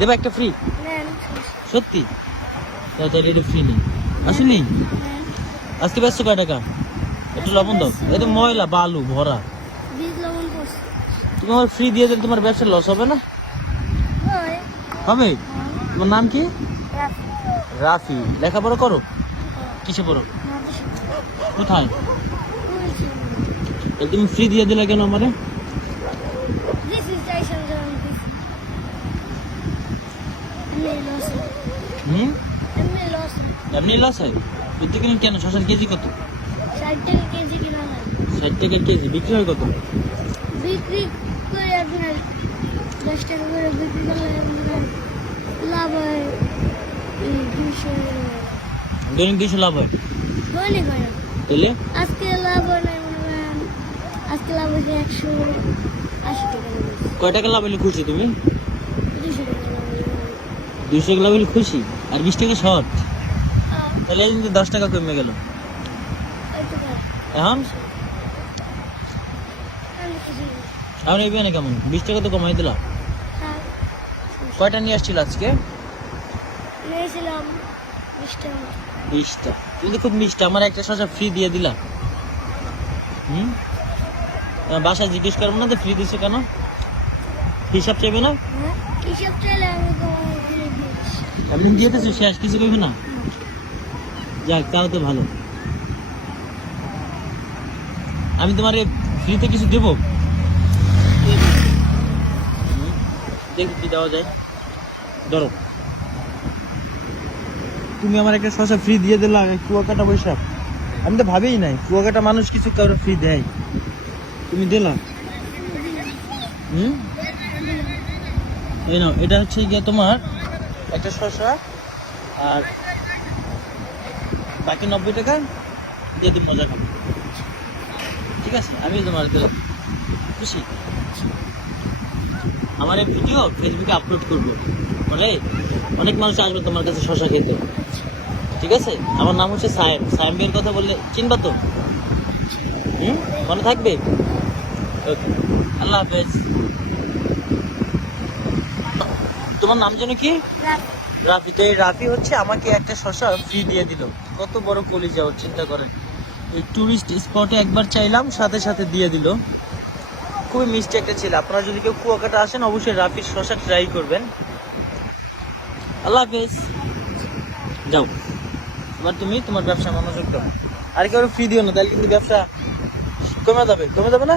দেবা একটা ফ্রি সত্যি? তাহলে এটা ফ্রি নেই। আসেনি নেন আজকে ব্যস্ত কয় টাকা? একটু লবণ দাও। এটা ময়লা বালু ভরা। তুমি আমার ফ্রি দিয়ে দিলে তোমার ব্যবসা লস হবে না? হবে? তোমার নাম কি? রাফি। লেখাপড়া করো? কিসে পড়ো? কোথায়? তুমি ফ্রি দিয়ে দিলে কেন আমারে? হুম? এমনি লস হয়। বুঝতে গেলেন কেন? শশার কেজি কত? ষাট টাকা কেজি কিনা হয় ষাট টাকা কেজি। বিক্রি হয় কত? বিক্রি করে আপনার দশ টাকা করে বিক্রি করলে আপনার লাভ হয়। এই দুশো দৈনিক দুশো লাভ হয়? দৈনিক হয় না। তাহলে? আজকে লাভ হয় না করেন আজকে লাভ হয়েছে একশো আশি টাকা। কয় টাকা লাভ হলে খুশি তুমি দুশো টাকা লাভ হয়েছে দুশো টাকা লাভ হলে খুশি আর বিশ টাকা শর্ট। তাহলে এই কিন্তু দশ টাকা কমে গেল। এখন? এখন এই না কেমন? বিশ টাকা তো কমাই দিলাম। হ্যাঁ। কয়টা নিয়ে আসছিল আজকে? নিয়েছিলাম বিশটা। কিন্তু খুব মিষ্টি আমার একটা শশা ফ্রি দিয়ে দিলাম। হুম? বাসায় জিজ্ঞেস করব না তো ফ্রি দিছো কেন? হিসাব চাইবে না? হ্যাঁ হিসাব চাইলে আমি দিচ্ছি দিয়ে দিছো শেষ কিছু করবে না? যাক তাও তো ভালো। আমি তোমার ফ্রিতে কিছু দেবো? দেখি কি দেওয়া যায়। ধরো। তুমি আমার একটা শশা ফ্রি দিয়ে দিলা এই কুয়াকাটা বৈশাখ। আমি তো ভাবেই নাই কুয়াকাটা মানুষ কিছু কারও ফ্রি দেয়। তুমি দিলা। হুম? এই নাও এটা হচ্ছে গিয়ে তোমার একটা শশা আর বাকি নব্বই টাকা দিয়ে তুমি মজা খাবে। ঠিক আছে? আমি তোমার খুশি। আমার এই ভিডিও ফেসবুকে আপলোড করব। বলে অনেক মানুষ আসবে তোমার কাছে শশা খেতে। ঠিক আছে? আমার নাম হচ্ছে সায়েম। সায়েম ভাইয়ের কথা বললে চিনবা তো? হুম? মনে থাকবে? ওকে আল্লাহ হাফেজ। তোমার নাম যেন কি? রাফি। তো এই রাফি হচ্ছে আমাকে একটা শশা ফ্রি দিয়ে দিল। কত বড় কলিজা ওর চিন্তা করেন। এই টুরিস্ট স্পটে একবার চাইলাম সাথে সাথে দিয়ে দিল। খুবই মিষ্টি একটা ছেলে। আপনারা যদি কেউ কুয়াকাটা আসেন অবশ্যই রাফির শশা ট্রাই করবেন। আল্লাহ হাফেজ। যাও। এবার তুমি তোমার ব্যবসা মনোযোগ দাও। আর কেউ ফ্রি দিও না তাহলে কিন্তু ব্যবসা কমে যাবে। কমে যাবে না?